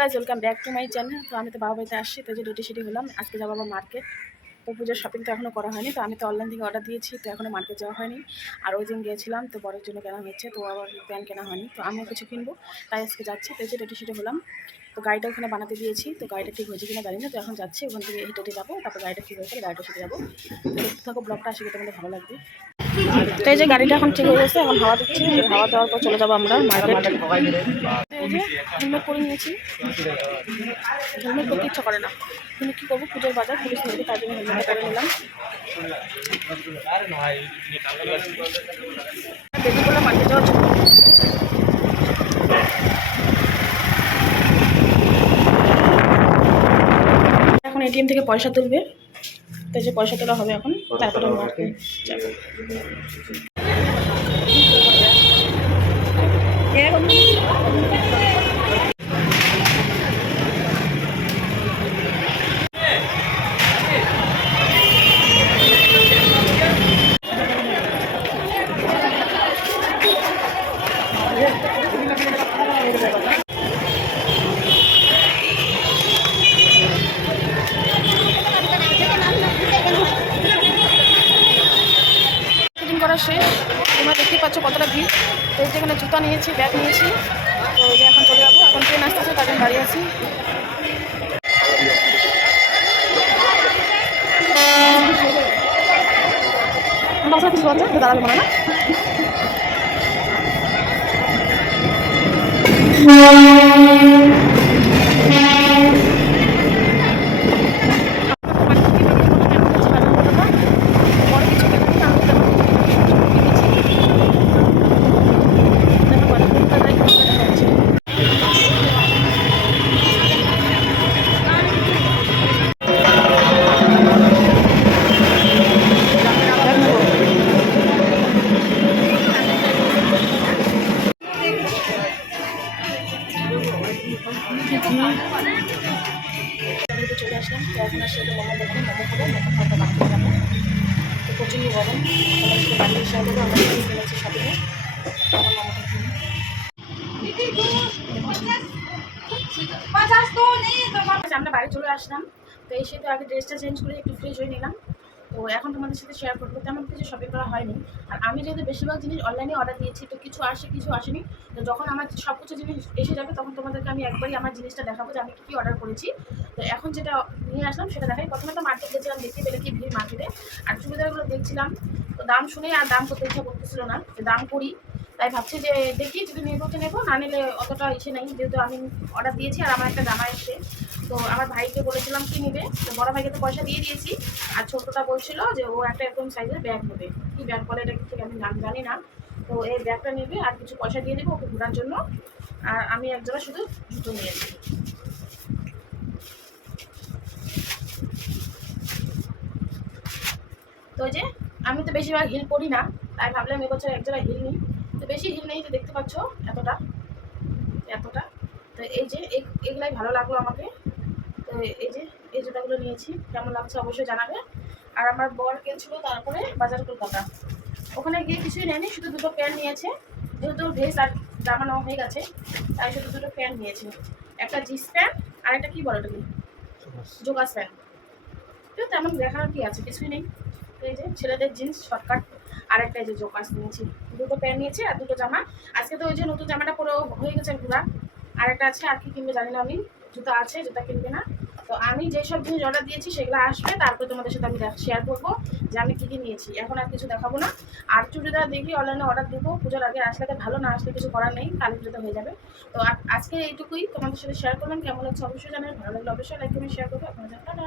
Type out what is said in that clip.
Guys, welcome back to my channel. তো আমি তো বাবা বাড়িতে আসছি, তো যে রেডি সেটি হলাম। আজকে যাবো আবার মার্কেট। তো পুজোর শপিং তো এখনও করা হয়নি, তো আমি তো অনলাইন থেকে অর্ডার দিয়েছি, তো এখনও মার্কেট যাওয়া হয়নি। আর ওই দিন গিয়েছিলাম, তো বড়ের জন্য কেনা হয়েছে, তো আবার প্যান্ট কেনা হয়নি, তো আমিও কিছু কিনবো, তাই আজকে যাচ্ছি। তো যে রেডি সেটি হলাম, তো গাড়িটা ওখানে বানাতে দিয়েছি, তো গাড়িটা ঠিক হয়েছে কিনা জানি না, তো এখন যাচ্ছি। ওখান থেকে হেঁটে হেঁটে যাবো, তারপর গাড়িটা ঠিক হয়ে গেলে গাড়িটা শিখে যাবো। তো দেখতে থাকো ব্লগটা, আশা করি তোমাদের ভালো লাগবে। তো এই যে গাড়িটা এখন ঠিক হয়ে গেছে, এখন হাওয়া দিচ্ছি, হাওয়া দেওয়ার পর চলে যাবো আমরা মার্কেট। এই যে হেলমেট পরে নিয়েছি, হেলমেট পরতে ইচ্ছা করে না, কিন্তু কী করবো, পুজোর বাজার পুলিশ ধরবে, তার জন্য হেলমেটটা পরে নিলাম। বেশি করে মার্কেট যাওয়ার জন্য এখন এটিএম থেকে পয়সা তুলবে, তো যে পয়সা তোলা হবে এখন, তারপরে মার্কেট যাবো। করা শেষ, তোমরা দেখতে পাচ্ছ কতটা ভিড়। তো এই যেখানে জুতা নিয়েছি, ব্যাগ নিয়েছি, তো এই যে এখন চলে যাবো। এখন ট্রেন আসতেছে, তার জন্য দাঁড়িয়ে আছি। কিছু আছে তো দাঁড়াবে মনে না। চলে আসলাম, তো এখন আসলে মোমো দেখুন, মোমো খাবো, মোমো খাওয়া বাড়িতে যাবো। তো প্রচণ্ড গরম, বাড়ি এসে আমরা কিনেছি শপিংয়ে, আমার মোমোটা কিনি। আমরা বাড়ি চলে আসলাম, তো এসে তো আগে ড্রেসটা চেঞ্জ করে একটু ফ্রেশ হয়ে নিলাম। তো এখন তোমাদের সাথে শেয়ার করবো, তেমন কিছু শপিং করা হয়নি। আর আমি যেহেতু বেশিরভাগ জিনিস অনলাইনে অর্ডার দিয়েছি, তো কিছু আসে কিছু আসেনি। তো যখন আমার সব কিছু জিনিস এসে যাবে, তখন তোমাদেরকে আমি একবারই আমার জিনিসটা দেখাবো যে আমি কী অর্ডার করেছি। তো এখন যেটা নিয়ে আসলাম সেটা দেখাই। প্রথমে তো মার্কেট গেছিলাম, দেখতে পেলে কি ভিড় মার্কেটে, আর চুড়িদারগুলো দেখছিলাম, তো দাম শুনে আর দাম করতে ইচ্ছা করতেছিল না, যে দাম করি। তাই ভাবছি যে দেখি যদি নেবো তো নেবো, না নিলে অতটা ইচ্ছে নেই, যেহেতু আমি অর্ডার দিয়েছি আর আমার একটা জামা এসছে। তো আমার ভাইকে বলেছিলাম কি নেবে, তো বড় ভাইকে তো পয়সা দিয়ে দিয়েছি, আর ছোটটা বলছিল যে ও একটা এরকম সাইজের ব্যাগ নেবে, কি ব্যাগ বলে এটা ঠিক আমি নাম জানি না। তো এই ব্যাগটা নেবে, আর কিছু পয়সা দিয়ে দেবো ওকে ঘোরার জন্য, আর আমি একজোড়া শুধু জুতো নিয়েছি। তো যে আমি তো বেশিরভাগ হিল পরি না, তাই ভাবলাম এবছর একজোড়া হিল নিই। তো বেশি হিল নেই, যে দেখতে পাচ্ছ এতটা এতটা। তো এই যে এগুলাই ভালো লাগলো আমাকে। তো এই যে এই জুতাগুলো নিয়েছি, কেমন লাগছে অবশ্যই জানাবে। আর আমার বর গেছিলো তারপরে বাজার কলকাতা, ওখানে গিয়ে কিছুই নেয়নি, শুধু দুটো প্যান্ট নিয়েছে, যেহেতু ড্রেস আর জামা নেওয়া হয়ে গেছে, তাই শুধু দুটো প্যান্ট নিয়েছে, একটা জিন্স প্যান্ট আর একটা কী বলে ওটাকে, জোগাস প্যান্ট। তো তেমন দেখার কি আছে, কিছুই নেই। এই যে ছেলেদের জিন্স শর্টকাট, আর একটা এই যে জোকাস নিয়েছি, দুটো প্যান্ট নিয়েছি আর দুটো জামা। আজকে তো ওই যে নতুন জামাটা পরে হয়ে গেছে ঘোরা, আর একটা আছে, আর কি কিনবে জানি না আমি, জুতা আছে, জুতা কিনবে না। তো আমি যেসব জিনিস অর্ডার দিয়েছি সেগুলো আসবে, তারপরে তোমাদের সাথে আমি শেয়ার করবো যে আমি কী কী নিয়েছি। এখন আর কিছু দেখাবো না। আর চুড়িদার দেখি অনলাইনে অর্ডার দেবো, পুজোর আগে আসলে ভালো, না আসলে কিছু করার নেই, কালী পুজোতে হয়ে যাবে। তো আজকে এইটুকুই তোমাদের সাথে শেয়ার করলাম, কেমন লাগছে অবশ্যই জানাবেন, ভালো লাগলে অবশ্যই লাইক কমেন্ট শেয়ার করবো। আপনাদের টাটা।